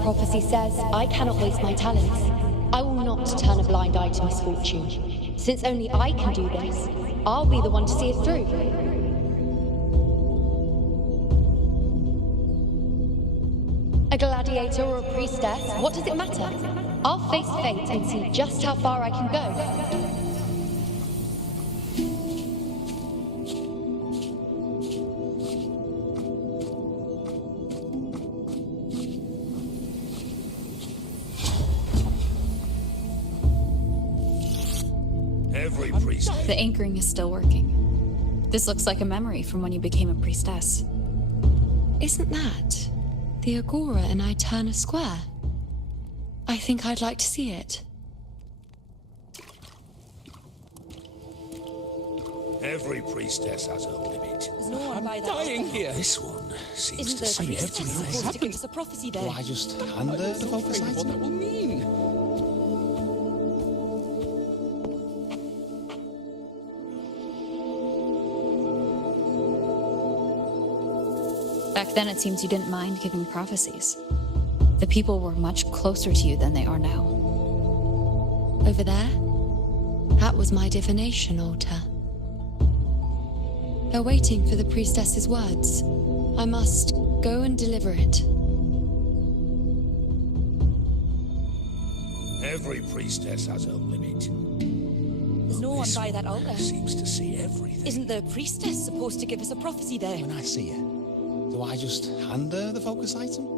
prophecy says, I cannot waste my talents. I will not turn a blind eye to misfortune. Since only I can do this, I'll be the one to see it through. A gladiator or a priestess, what does it matter? I'll face fate and see just how far I can go. The anchoring is still working. This looks like a memory from when you became a priestess. Isn't that the Agora in Eterna Square? I think I'd like to see it. Every priestess has her limit. There's no one by that. Dying here. This one seems Isn't to see there everything. supposed to give us a prophecy there? Do I just hand her the focus item? What that will mean? Back then, it seems you didn't mind giving prophecies. The people were much closer to you than they are now. Over there? That was my divination altar. They're waiting for the priestess's words. I must go and deliver it. Every priestess has her limit. There's no one by that altar. Seems to see everything. Isn't the priestess supposed to give us a prophecy there? When I see her, do I just hand her the focus item?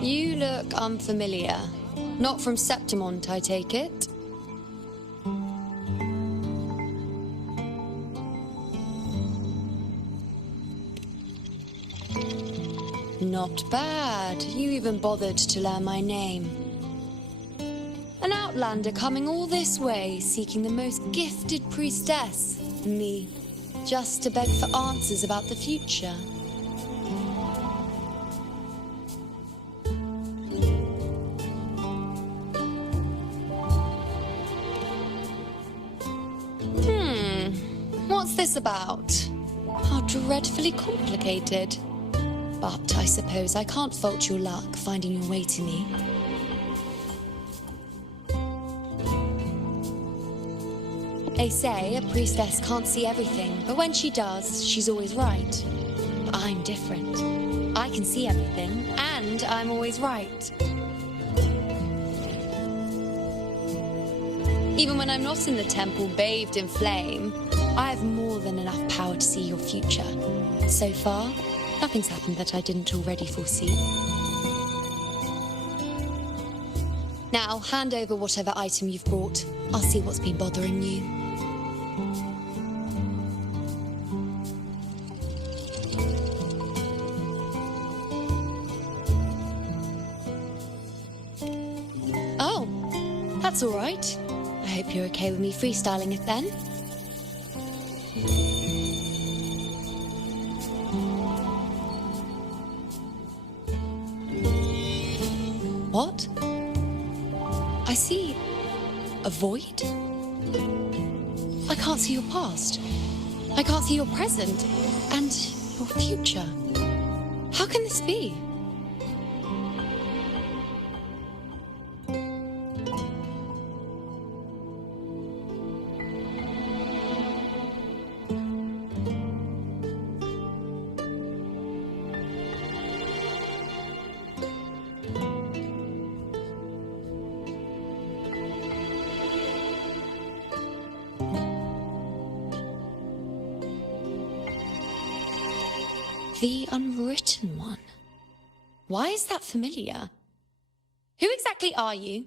You look unfamiliar. Not from Septimont, I take it. Not bad. You even bothered to learn my name. An outlander coming all this way, seeking the most gifted priestess, me, just to beg for answers about the future. What's this about? How dreadfully complicated. But I suppose I can't fault your luck finding your way to me. They say a priestess can't see everything, but when she does, she's always right. But I'm different. I can see everything, and I'm always right. Even when I'm not in the temple bathed in flame, I have more than enough power to see your future. So far, nothing's happened that I didn't already foresee. Now, hand over whatever item you've brought. I'll see what's been bothering you. Oh, that's all right. I hope you're okay with me freestyling it then. What? I see a void? I can't see your past. I can't see your present and your future. How can this be? The unwritten one. Why is that familiar? Who exactly are you?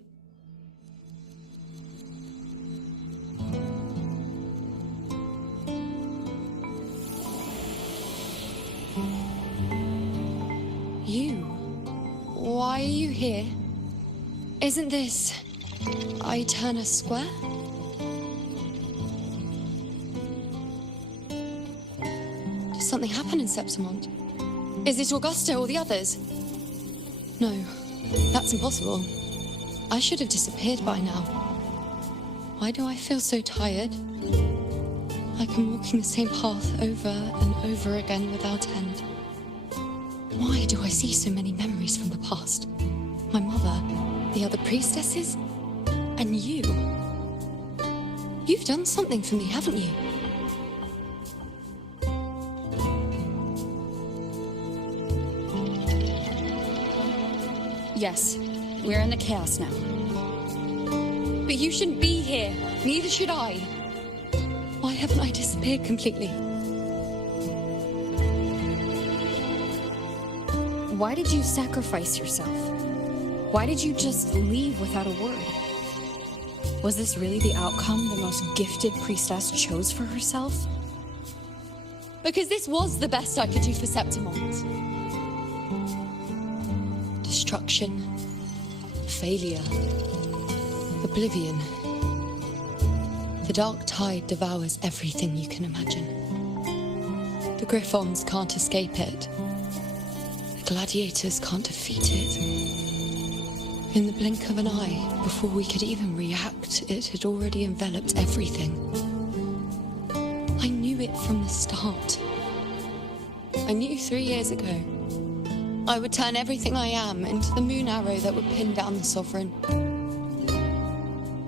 You? Why are you here? Isn't this Eterna Square? Did something happen in Septimont? Is it Augusta or the others? No, that's impossible. I should have disappeared by now. Why do I feel so tired? Like I'm walking the same path over and over again without end. Why do I see so many memories from the past? My mother, the other priestesses, and you. You've done something for me, haven't you? Yes, we're in the chaos now. But you shouldn't be here. Neither should I. Why haven't I disappeared completely? Why did you sacrifice yourself? Why did you just leave without a word? Was this really the outcome the most gifted priestess chose for herself? Because this was the best I could do for Septimont. Destruction, failure, oblivion. The dark tide devours everything you can imagine. The Griffons can't escape it. The gladiators can't defeat it. In the blink of an eye, before we could even react, it had already enveloped everything. I knew it from the start. I knew 3 years ago I would turn everything I am into the moon arrow that would pin down the Sovereign.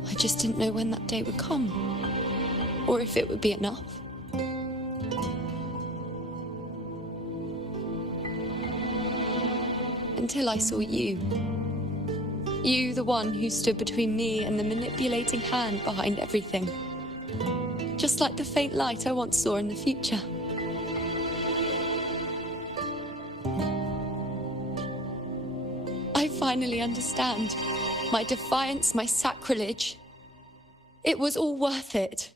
I just didn't know when that day would come, or if it would be enough. Until I saw you. You, the one who stood between me and the manipulating hand behind everything. Just like the faint light I once saw in the future. I finally understand. My defiance, my sacrilege. It was all worth it.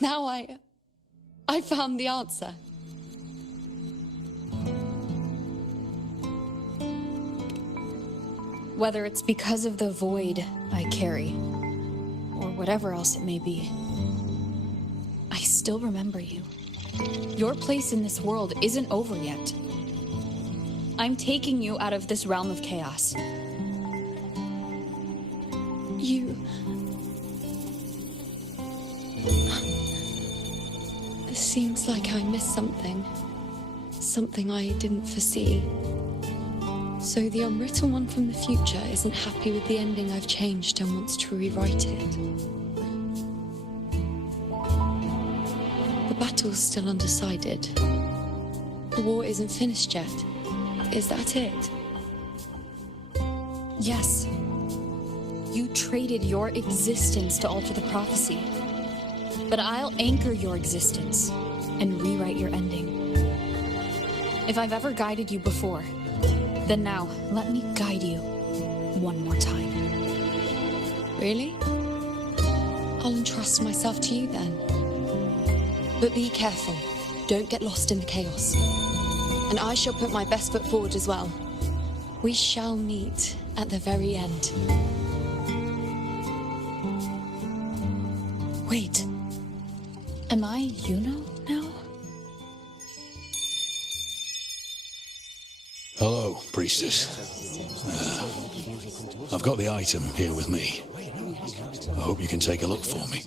Now I found the answer. Whether it's because of the void I carry, or whatever else it may be, I still remember you. Your place in this world isn't over yet. I'm taking you out of this realm of chaos. You... It seems like I missed something. Something I didn't foresee. So the unwritten one from the future isn't happy with the ending I've changed and wants to rewrite it. The battle's still undecided. The war isn't finished yet. Is that it? Yes. You traded your existence to alter the prophecy. But I'll anchor your existence and rewrite your ending. If I've ever guided you before, then now, let me guide you one more time. Really? I'll entrust myself to you then. But be careful. Don't get lost in the chaos. And I shall put my best foot forward as well. We shall meet at the very end. Wait. Am I Yuno now? Hello, priestess. I've got the item here with me. I hope you can take a look for me.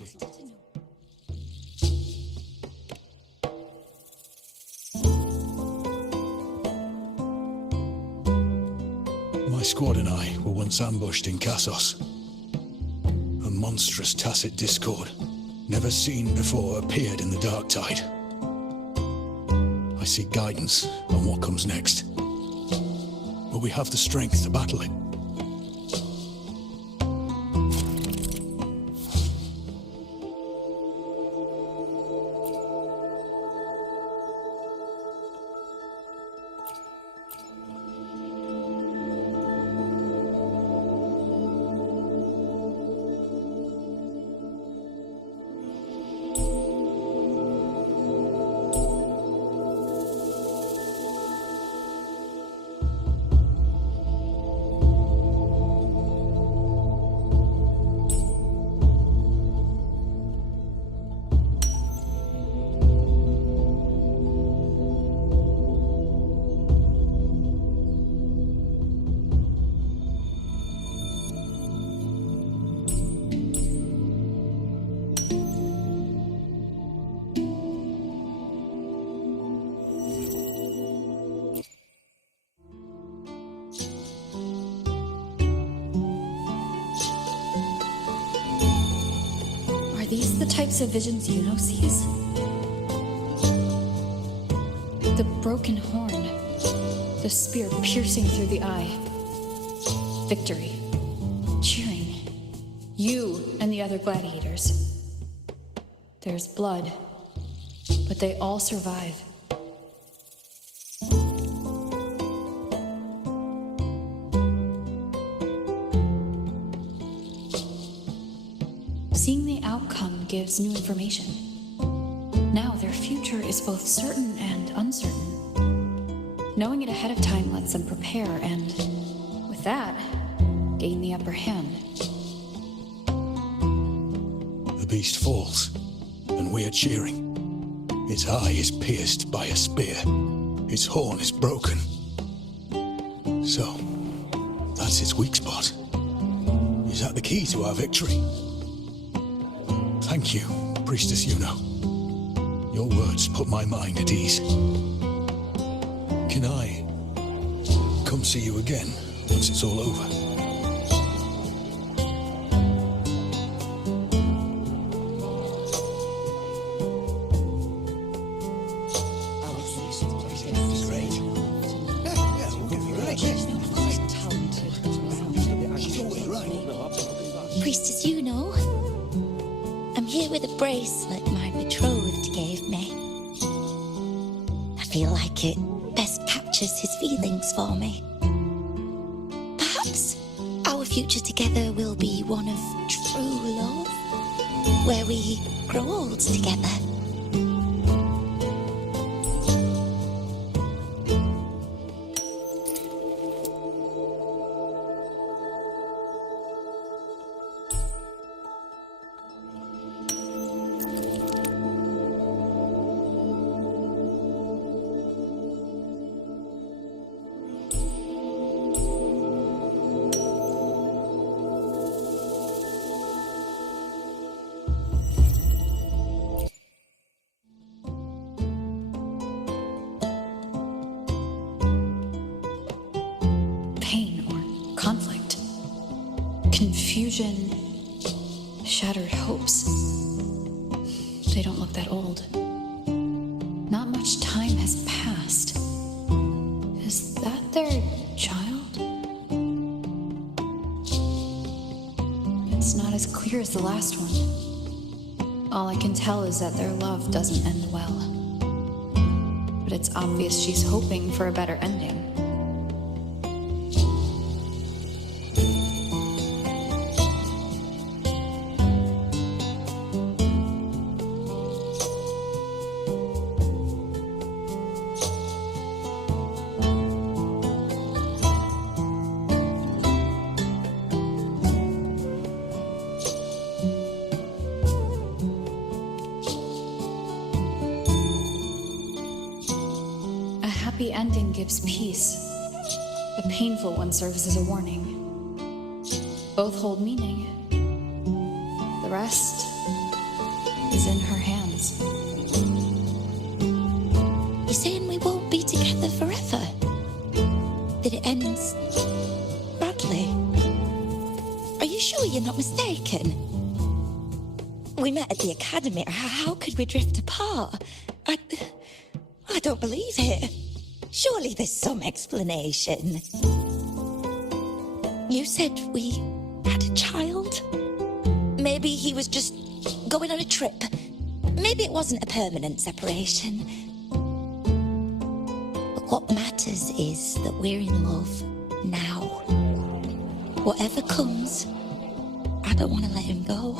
My squad and I were once ambushed in Kassos. A monstrous tacit discord, never seen before, appeared in the dark tide. I seek guidance on what comes next. But we have the strength to battle it. Are these the types of visions Yuno sees? The broken horn, the spear piercing through the eye. Victory. Cheering. You and the other gladiators. There's blood, but they all survive. Seeing the outcome gives new information. Now their future is both certain and uncertain. Knowing it ahead of time lets them prepare and, with that, gain the upper hand. The beast falls, and we are cheering. Its eye is pierced by a spear. Its horn is broken. So, that's its weak spot. Is that the key to our victory? Thank you, Priestess Yuno. Your words put my mind at ease. Can I come see you again once it's all over? Priestess Yuno, I'm here with a bracelet my betrothed gave me. I feel like it best captures his feelings for me. Perhaps our future together will be one of true love, where we grow old together. Confusion, shattered hopes. They don't look that old. Not much time has passed. Is that their child? It's not as clear as the last one. All I can tell is that their love doesn't end well. But it's obvious she's hoping for a better ending. A happy ending gives peace. The painful one serves as a warning. Both hold meaning. The rest is in her hands. You're saying we won't be together forever? That it ends badly? Are you sure you're not mistaken? We met at the academy. How could we drift apart? I don't believe it. Surely there's some explanation. You said we had a child? Maybe he was just going on a trip. Maybe it wasn't a permanent separation. But what matters is that we're in love now. Whatever comes, I don't want to let him go.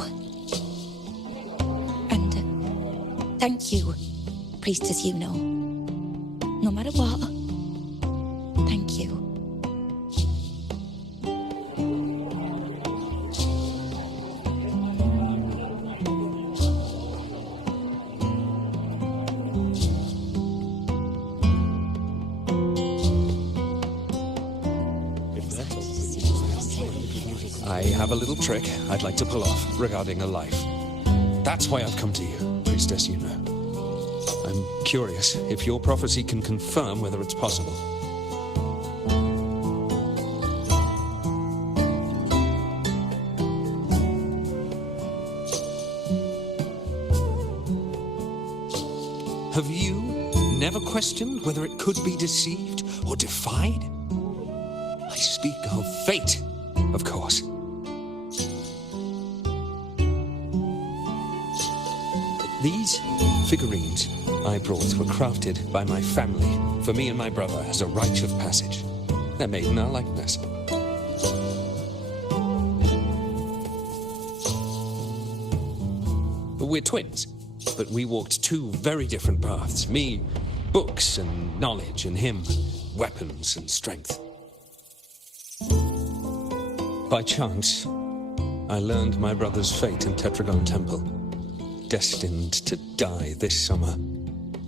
And thank you, Priestess Yuno. No matter what, thank you. I have a little trick I'd like to pull off regarding a life. That's why I've come to you, Priestess Yuno. I'm curious if your prophecy can confirm whether it's possible. Have you never questioned whether it could be deceived or defied? I speak of fate, of course. These figurines I brought were crafted by my family for me and my brother as a rite of passage. They're made in our likeness. We're twins, but we walked two very different paths. Me, books and knowledge, and him, weapons and strength. By chance, I learned my brother's fate in Tetragon Temple, destined to die this summer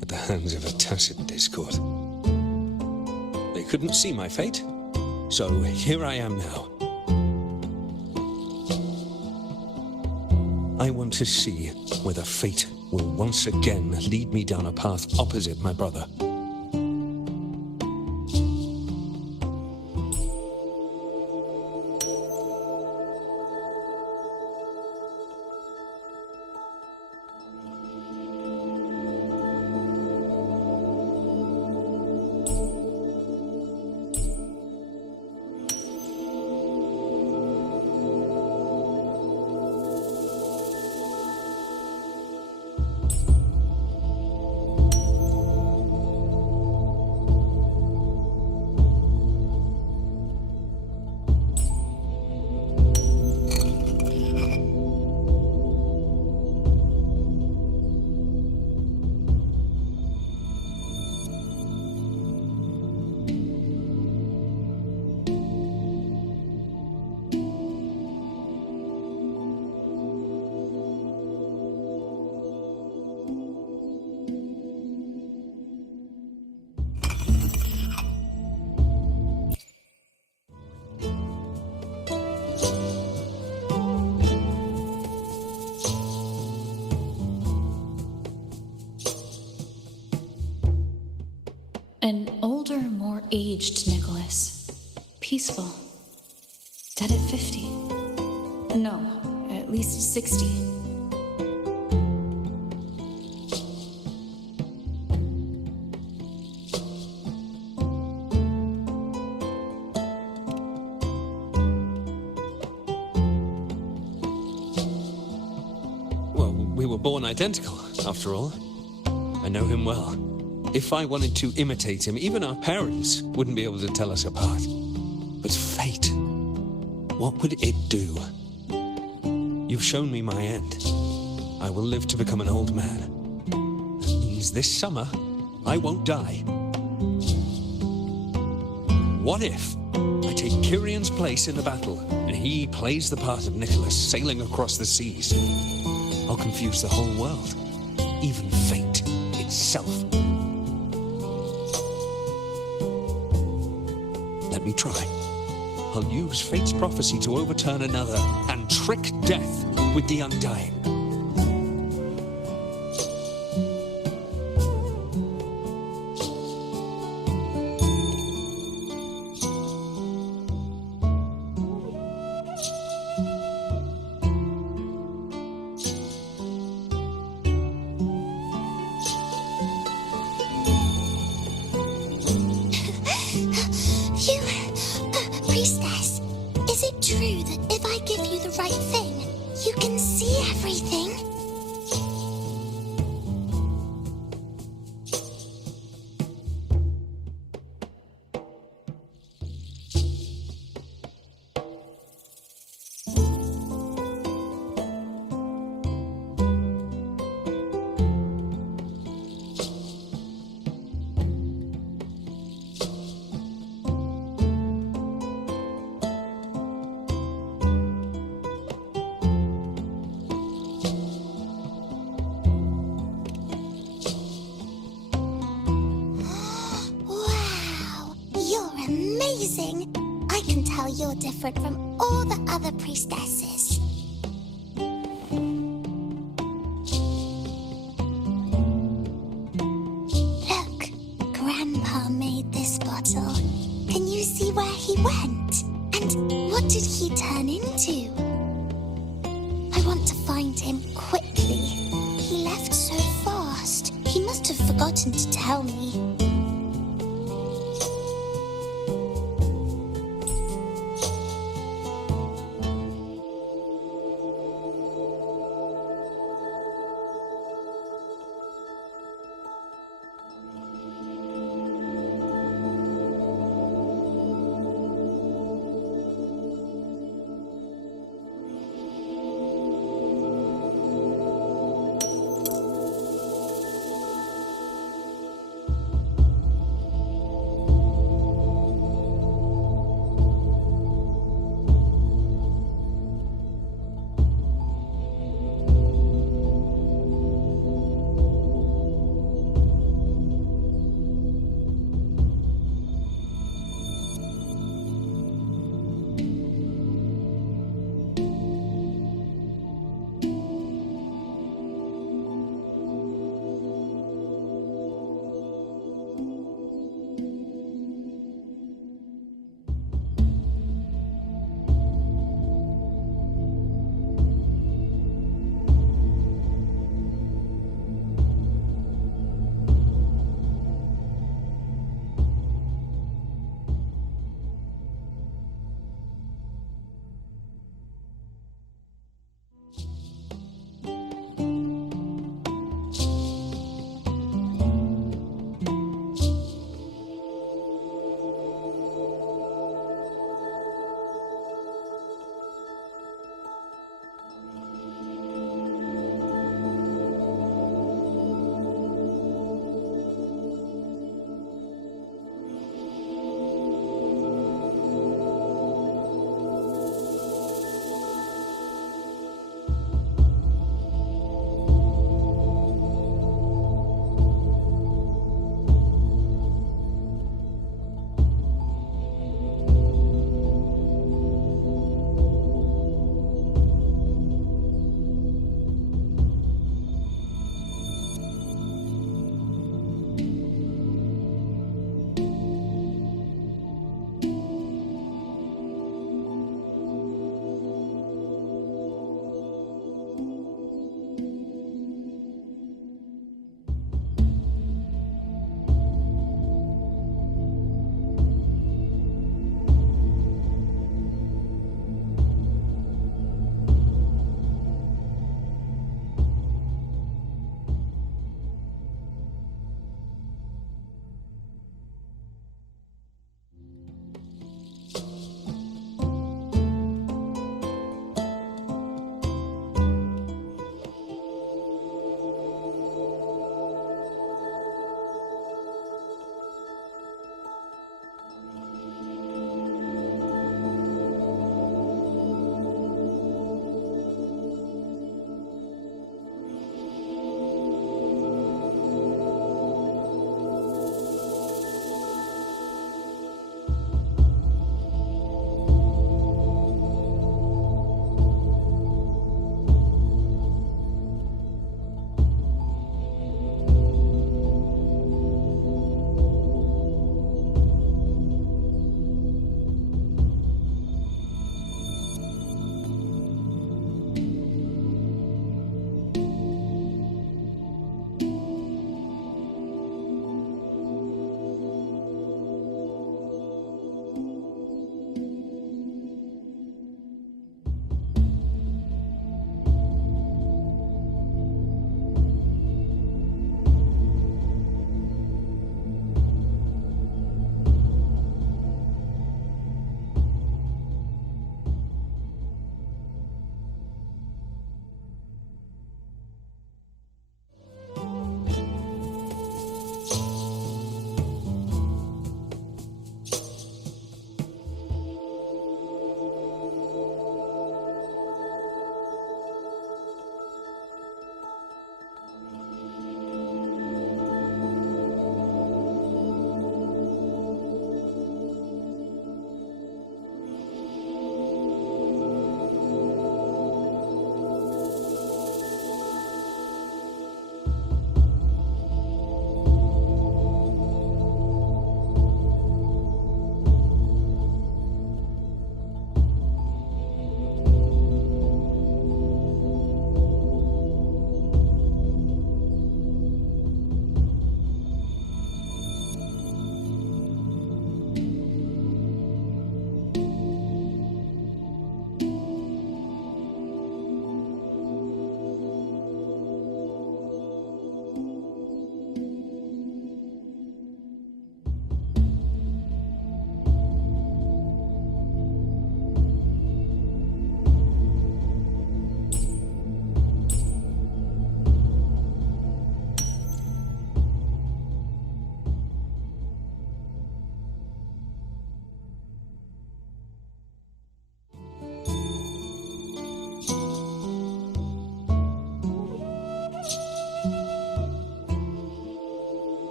at the hands of a tacit discord. They couldn't see my fate, so here I am now. I want to see whether fate will once again lead me down a path opposite my brother. An older, more aged Nicholas. Peaceful. Dead at 50. No, at least 60. Well, we were born identical, after all. I know him well. If I wanted to imitate him, even our parents wouldn't be able to tell us apart. But fate, what would it do? You've shown me my end. I will live to become an old man. That means this summer, I won't die. What if I take Kyrion's place in the battle, and he plays the part of Nicholas sailing across the seas? I'll confuse the whole world, even fate itself. Let me try. I'll use fate's prophecy to overturn another and trick death with the undying. Priestess, is it true that if I give you the right thing, you can see everything? Amazing! I can tell you're different from all the other priestesses. Look, Grandpa made this bottle. Can you see where he went? And what did he turn into? I want to find him quickly. He left so fast. He must have forgotten forgotten to tell me.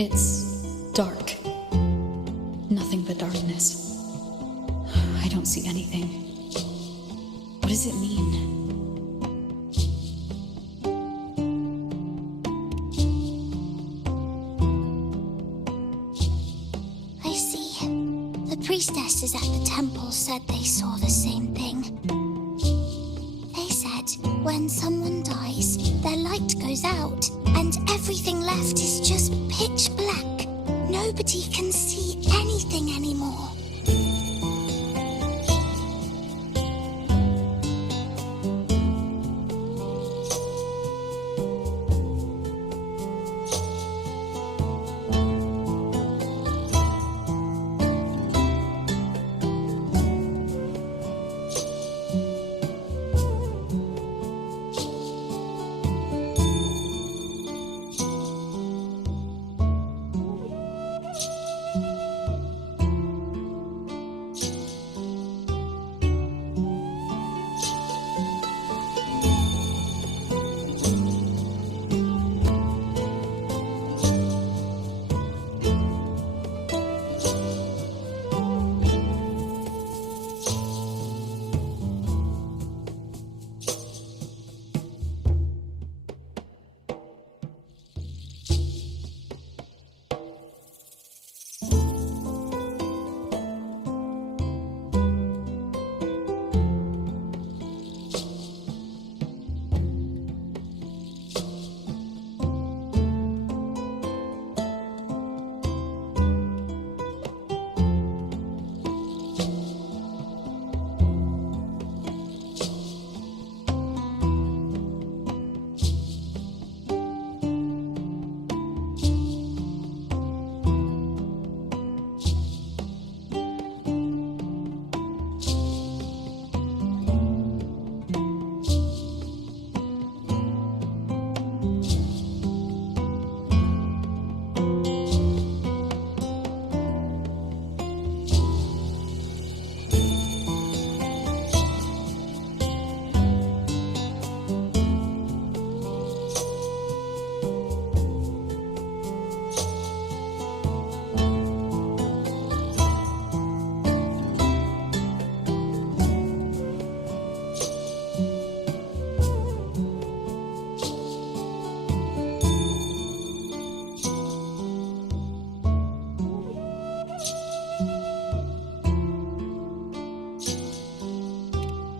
It's dark. Nothing but darkness. I don't see anything. What does it mean? I see. The priestesses at the temple said they saw the same thing. They said when someone dies, their light goes out, and everything left is just pitch black. Nobody can see anything anymore.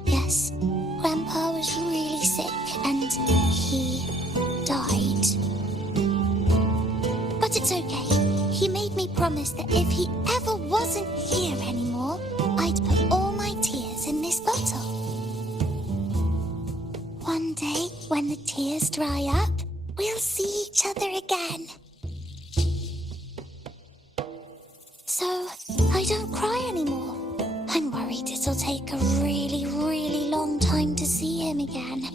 Yes, Grandpa was really sick and he died. But it's okay. He made me promise that if he ever wasn't here anymore, I'd put all my tears in this bottle. One day, when the tears dry up, we'll see each other again. So I don't cry anymore. I'm worried it'll take a really, really long time to see him again.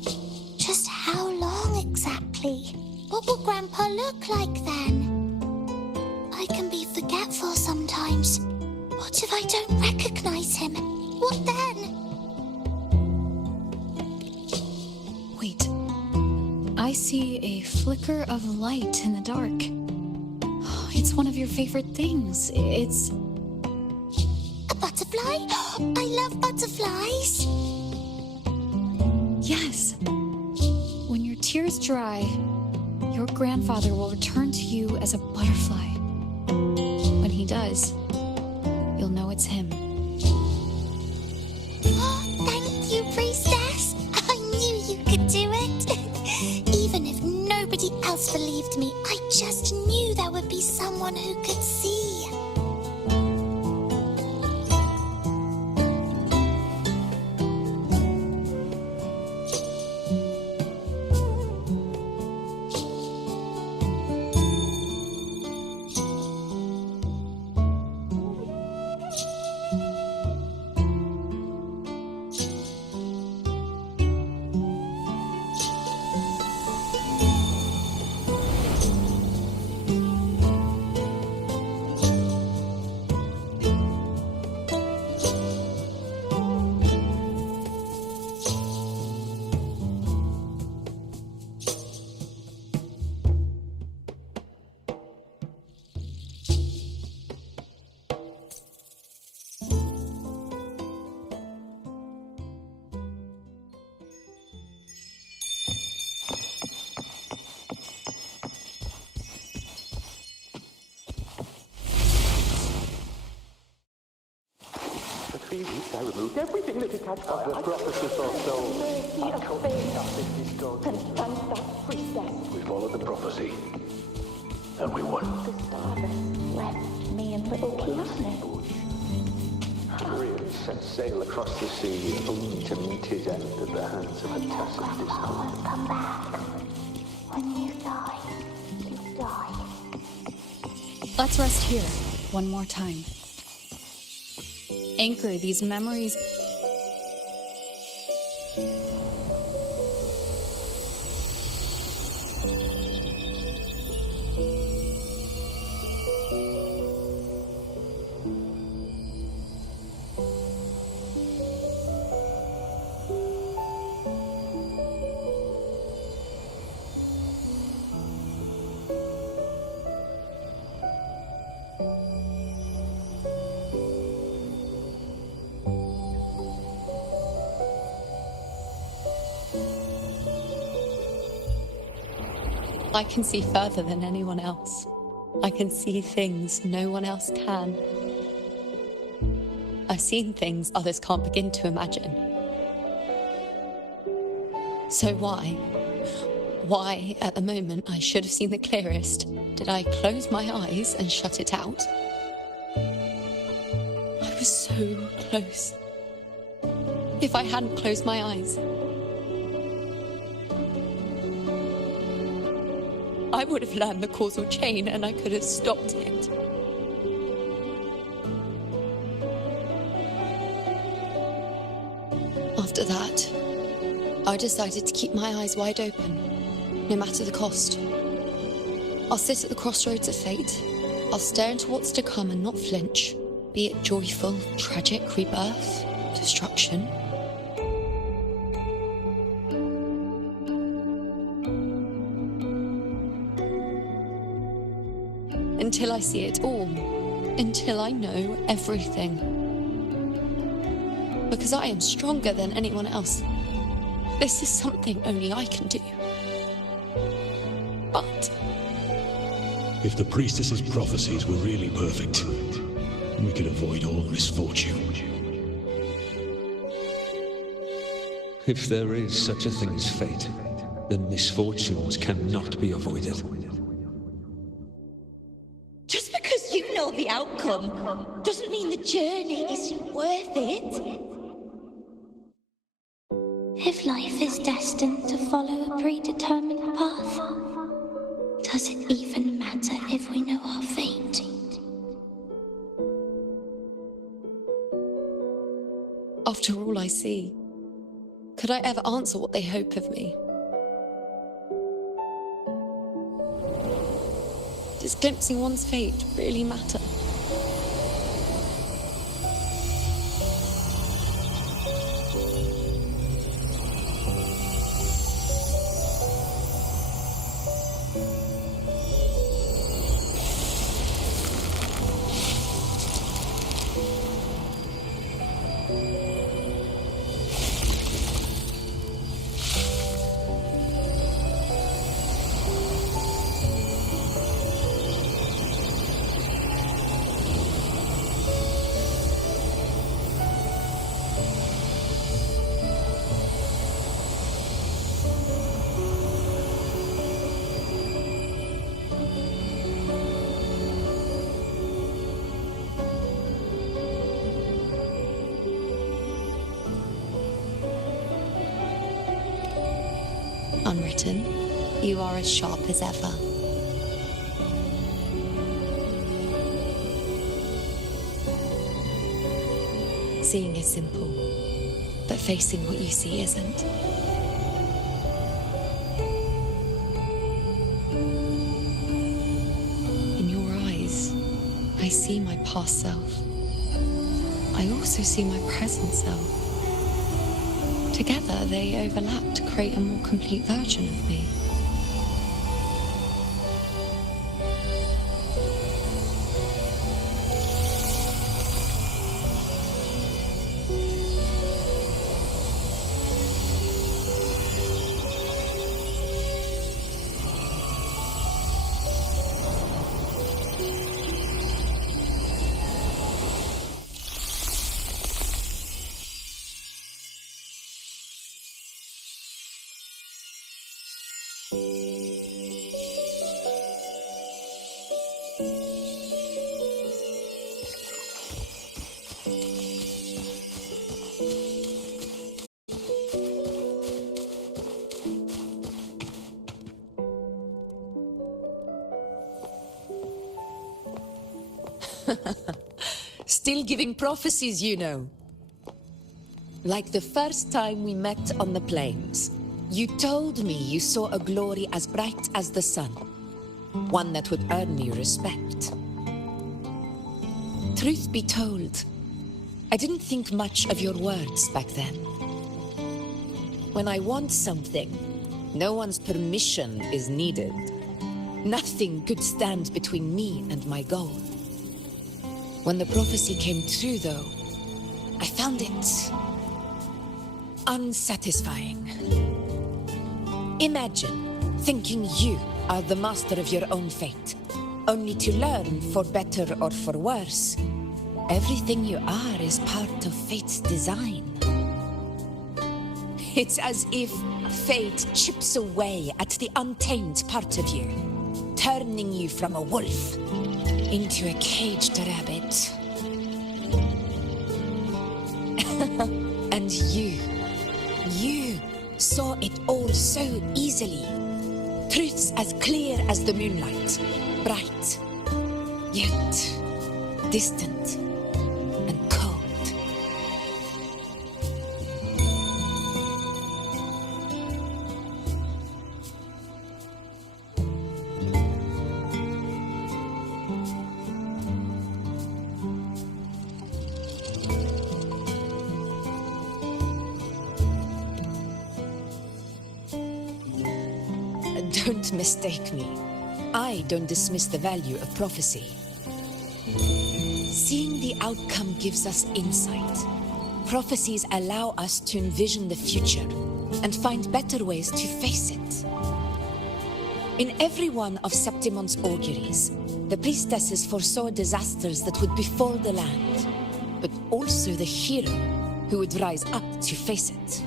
Just how long exactly? What will Grandpa look like then? I can be forgetful sometimes. What if I don't recognize him? What then? Wait. I see a flicker of light in the dark. It's one of your favorite things. It's... A butterfly? I love butterflies. Yes. When your tears dry, your grandfather will return to you as a butterfly. When he does, you'll know it's him. Thank you, Priestess. I knew you could do it. Even if nobody else believed me, I just knew there would be someone who could see. removed everything that could catch fire. The prophetess also. And that priestess. We followed the prophecy. And we won. The starless left me and little Keanu. Really set sail across the sea, only to meet his end at the hands of a tacit discord. Come back. When you die, you die. Let's rest here, one more time. Anchor these memories. I can see further than anyone else. I can see things no one else can. I've seen things others can't begin to imagine. So why, at the moment I should have seen the clearest, did I close my eyes and shut it out? I was so close. If I hadn't closed my eyes, I would have learned the causal chain and I could have stopped it. After that, I decided to keep my eyes wide open, no matter the cost. I'll sit at the crossroads of fate. I'll stare into what's to come and not flinch, be it joyful, tragic, rebirth, destruction. Until I see it all, until I know everything. Because I am stronger than anyone else. This is something only I can do. But if the priestess's prophecies were really perfect, we could avoid all misfortune. If there is such a thing as fate, then misfortunes cannot be avoided. Just because you know the outcome doesn't mean the journey isn't worth it. If life is destined to follow a predetermined path, does it even matter if we know our fate? after all I see, could I ever answer what they hope of me? Does glimpsing one's fate really matter? Unwritten, you are as sharp as ever. Seeing is simple, but facing what you see isn't. In your eyes, I see my past self. I also see my present self. Together, they overlap to create a more complete version of me. Still giving prophecies, you know. Like the first time we met on the plains, you told me you saw a glory as bright as the sun, one that would earn me respect. Truth be told, I didn't think much of your words back then. When I want something, no one's permission is needed. Nothing could stand between me and my goal. When the prophecy came true, though, I found it unsatisfying. Imagine thinking you are the master of your own fate, only to learn, for better or for worse, everything you are is part of fate's design. It's as if fate chips away at the untamed part of you, turning you from a wolf into a caged rabbit. And you saw it all so easily. Truths as clear as the moonlight, bright, yet distant and cold. Don't mistake me. I don't dismiss the value of prophecy. Seeing the outcome gives us insight. Prophecies allow us to envision the future and find better ways to face it. In every one of Septimon's auguries, the priestesses foresaw disasters that would befall the land, but also the hero who would rise up to face it.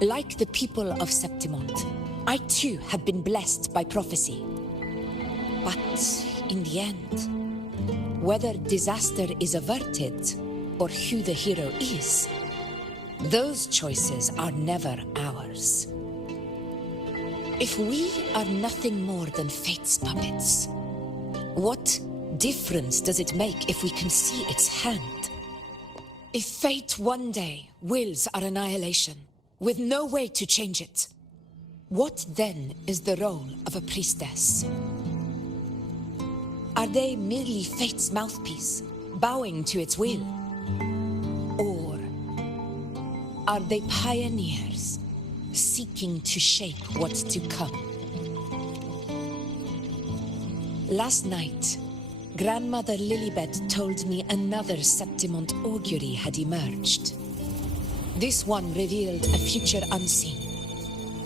Like the people of Septimont, I too have been blessed by prophecy. But in the end, whether disaster is averted or who the hero is, those choices are never ours. If we are nothing more than fate's puppets, what difference does it make if we can see its hand? If fate one day wills our annihilation, with no way to change it, what then is the role of a priestess? Are they merely fate's mouthpiece, bowing to its will? Or are they pioneers, seeking to shape what's to come? Last night, Grandmother Lilibet told me another Septimont augury had emerged. This one revealed a future unseen,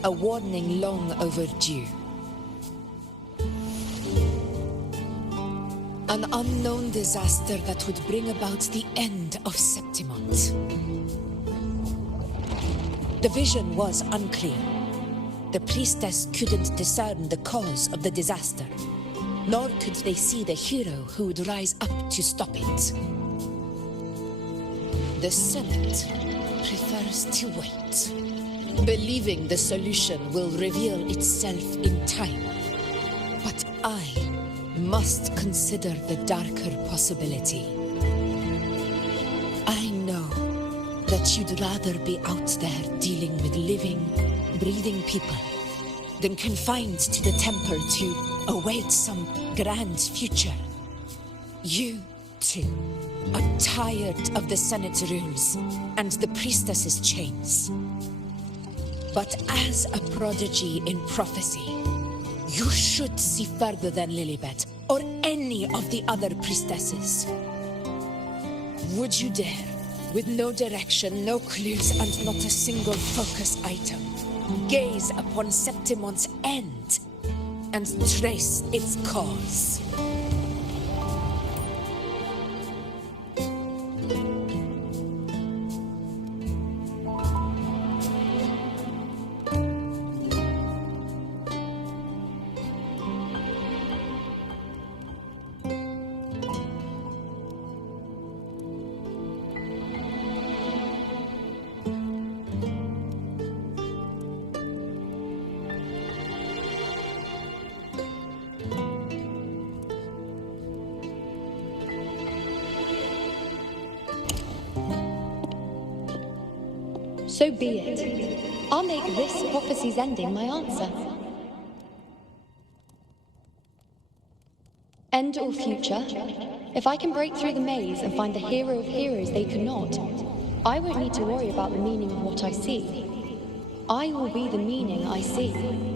a warning long overdue. An unknown disaster that would bring about the end of Septimont. The vision was unclear. The priestess couldn't discern the cause of the disaster, nor could they see the hero who would rise up to stop it. The Senate prefers to wait, believing the solution will reveal itself in time. But I must consider the darker possibility. I know that you'd rather be out there dealing with living, breathing people than confined to the temple to await some grand future. You, too, are tired of the Senate's rules and the priestess's chains. But as a prodigy in prophecy, you should see further than Lilibet or any of the other priestesses. Would you dare, with no direction, no clues, and not a single focus item, gaze upon Septimont's end and trace its cause? So be it. I'll make this prophecy's ending my answer. End or future, if I can break through the maze and find the hero of heroes they could not, I won't need to worry about the meaning of what I see. I will be the meaning I see.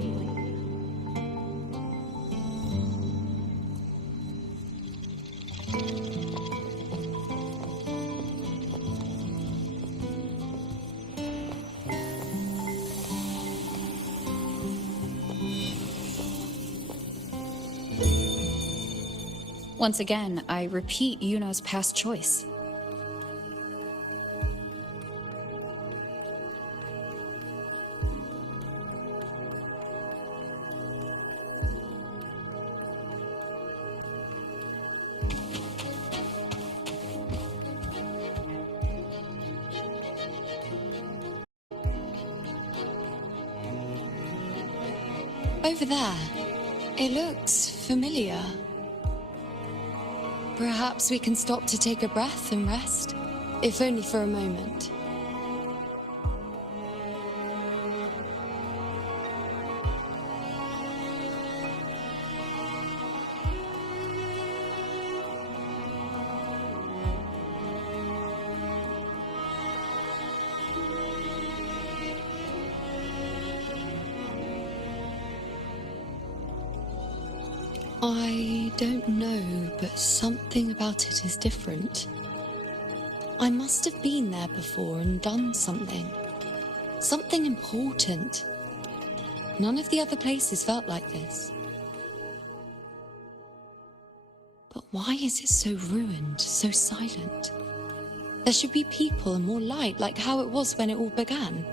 Once again, I repeat Yuno's past choice. Over there, it looks familiar. Perhaps we can stop to take a breath and rest, if only for a moment. I don't know, but something about it is different. I must have been there before and done something. Something important. None of the other places felt like this. But why is it so ruined, so silent? There should be people and more light, like how it was when it all began.